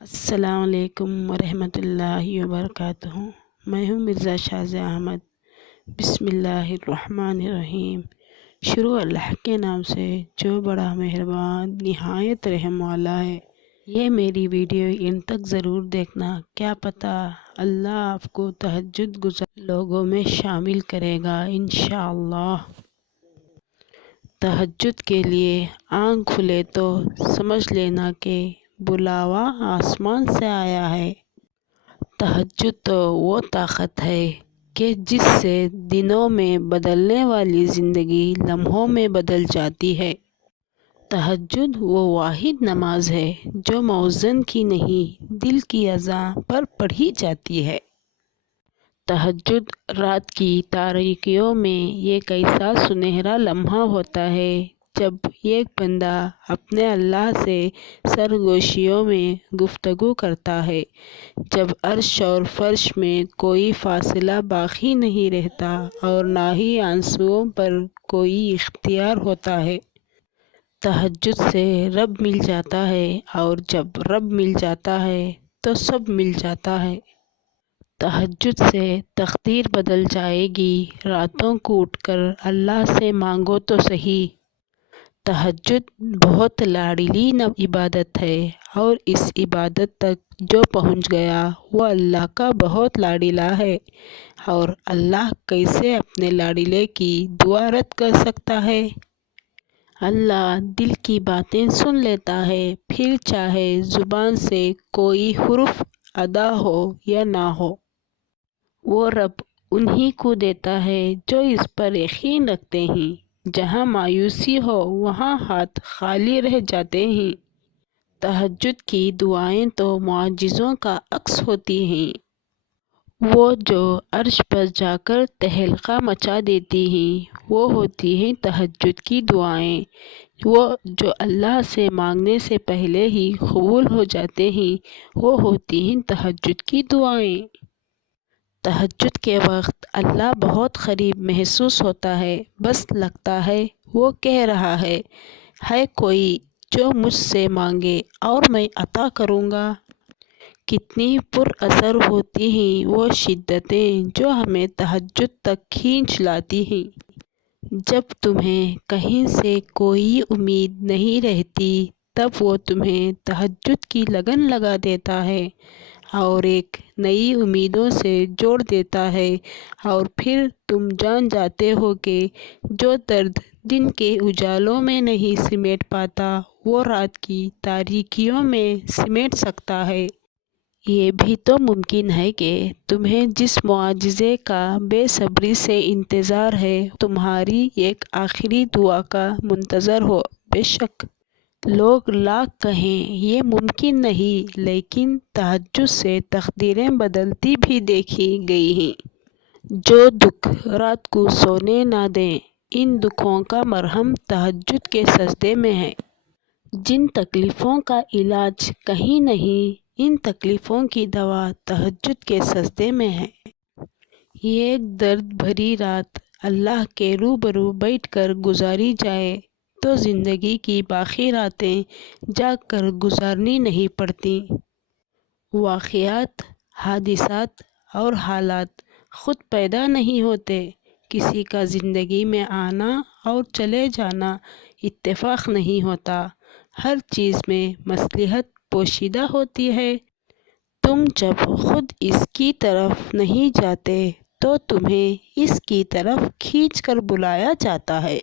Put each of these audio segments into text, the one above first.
السلام علیکم ورحمۃ اللہ وبرکاتہ۔ میں ہوں مرزا شازیہ احمد۔ بسم اللہ الرحمن الرحیم۔ شروع اللہ کے نام سے جو بڑا مہربان نہایت رحم والا ہے۔ یہ میری ویڈیو ان تک ضرور دیکھنا، کیا پتہ اللہ آپ کو تہجد گزار لوگوں میں شامل کرے گا انشاءاللہ۔ تہجد کے لیے آنکھ کھلے تو سمجھ لینا کہ بلاوا آسمان سے آیا ہے۔ تہجد تو وہ طاقت ہے کہ جس سے دنوں میں بدلنے والی زندگی لمحوں میں بدل جاتی ہے۔ تہجد وہ واحد نماز ہے جو مؤذن کی نہیں، دل کی اذان پر پڑھی جاتی ہے۔ تہجد رات کی تاریکیوں میں ایک ایسا سنہرا لمحہ ہوتا ہے جب ایک بندہ اپنے اللہ سے سرگوشیوں میں گفتگو کرتا ہے، جب عرش اور فرش میں کوئی فاصلہ باقی نہیں رہتا اور نہ ہی آنسوؤں پر کوئی اختیار ہوتا ہے۔ تہجد سے رب مل جاتا ہے، اور جب رب مل جاتا ہے تو سب مل جاتا ہے۔ تہجد سے تقدیر بدل جائے گی۔ راتوں کو اٹھ کر اللہ سے مانگو تو صحیح۔ تہجد بہت لاڈلی عبادت ہے، اور اس عبادت تک جو پہنچ گیا وہ اللہ کا بہت لاڈلا ہے۔ اور اللہ کیسے اپنے لاڈلے کی دعا رد کر سکتا ہے؟ اللہ دل کی باتیں سن لیتا ہے، پھر چاہے زبان سے کوئی حرف ادا ہو یا نہ ہو۔ وہ رب انہی کو دیتا ہے جو اس پر یقین رکھتے ہیں۔ جہاں مایوسی ہو وہاں ہاتھ خالی رہ جاتے ہیں۔ تہجد کی دعائیں تو معجزوں کا عکس ہوتی ہیں۔ وہ جو عرش پر جا کر تہلکہ مچا دیتی ہیں وہ ہوتی ہیں تہجد کی دعائیں۔ وہ جو اللہ سے مانگنے سے پہلے ہی قبول ہو جاتے ہیں وہ ہوتی ہیں تہجد کی دعائیں۔ تہجد کے وقت اللہ بہت قریب محسوس ہوتا ہے، بس لگتا ہے وہ کہہ رہا ہے کوئی جو مجھ سے مانگے اور میں عطا کروں گا۔ کتنی پر اثر ہوتی ہیں وہ شدتیں جو ہمیں تہجد تک کھینچ لاتی ہیں۔ جب تمہیں کہیں سے کوئی امید نہیں رہتی تب وہ تمہیں تہجد کی لگن لگا دیتا ہے اور ایک نئی امیدوں سے جوڑ دیتا ہے، اور پھر تم جان جاتے ہو کہ جو درد دن کے اجالوں میں نہیں سمیٹ پاتا وہ رات کی تاریکیوں میں سمیٹ سکتا ہے۔ یہ بھی تو ممکن ہے کہ تمہیں جس معجزے کا بے صبری سے انتظار ہے تمہاری ایک آخری دعا کا منتظر ہو۔ بے شک لوگ لاکھ کہیں یہ ممکن نہیں، لیکن تہجد سے تقدیریں بدلتی بھی دیکھی گئی ہیں۔ جو دکھ رات کو سونے نہ دیں، ان دکھوں کا مرہم تہجد کے سجدے میں ہے۔ جن تکلیفوں کا علاج کہیں نہیں، ان تکلیفوں کی دوا تہجد کے سجدے میں ہے۔ ایک درد بھری رات اللہ کے روبرو بیٹھ کر گزاری جائے تو زندگی کی باقی راتیں جاگ کر گزارنی نہیں پڑتیں۔ واقعات، حادثات اور حالات خود پیدا نہیں ہوتے۔ کسی کا زندگی میں آنا اور چلے جانا اتفاق نہیں ہوتا۔ ہر چیز میں مصلحت پوشیدہ ہوتی ہے۔ تم جب خود اس کی طرف نہیں جاتے تو تمہیں اس کی طرف کھینچ کر بلایا جاتا ہے۔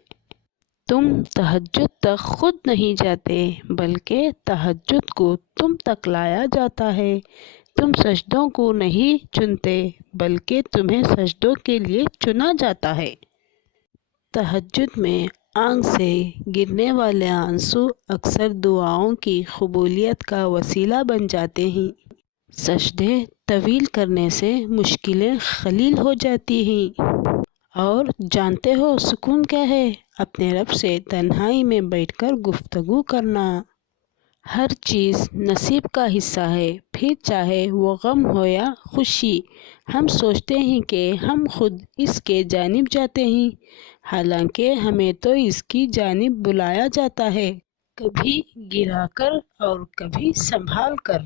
تم تہجد تک خود نہیں جاتے بلکہ تہجد کو تم تک لایا جاتا ہے۔ تم سجدوں کو نہیں چنتے بلکہ تمہیں سجدوں کے لیے چنا جاتا ہے۔ تہجد میں آنکھ سے گرنے والے آنسو اکثر دعاؤں کی قبولیت کا وسیلہ بن جاتے ہیں۔ سجدے طویل کرنے سے مشکلیں قلیل ہو جاتی ہیں۔ اور جانتے ہو سکون کیا ہے؟ اپنے رب سے تنہائی میں بیٹھ کر گفتگو کرنا۔ ہر چیز نصیب کا حصہ ہے، پھر چاہے وہ غم ہو یا خوشی۔ ہم سوچتے ہیں کہ ہم خود اس کے جانب جاتے ہیں، حالانکہ ہمیں تو اس کی جانب بلایا جاتا ہے، کبھی گرا کر اور کبھی سنبھال کر۔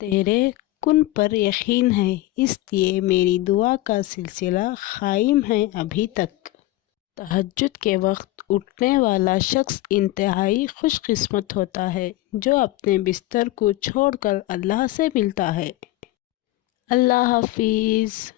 تیرے کن پر یقین ہے، اس لیے میری دعا کا سلسلہ قائم ہے ابھی تک۔ تہجد کے وقت اٹھنے والا شخص انتہائی خوش قسمت ہوتا ہے جو اپنے بستر کو چھوڑ کر اللہ سے ملتا ہے۔ اللہ حافظ۔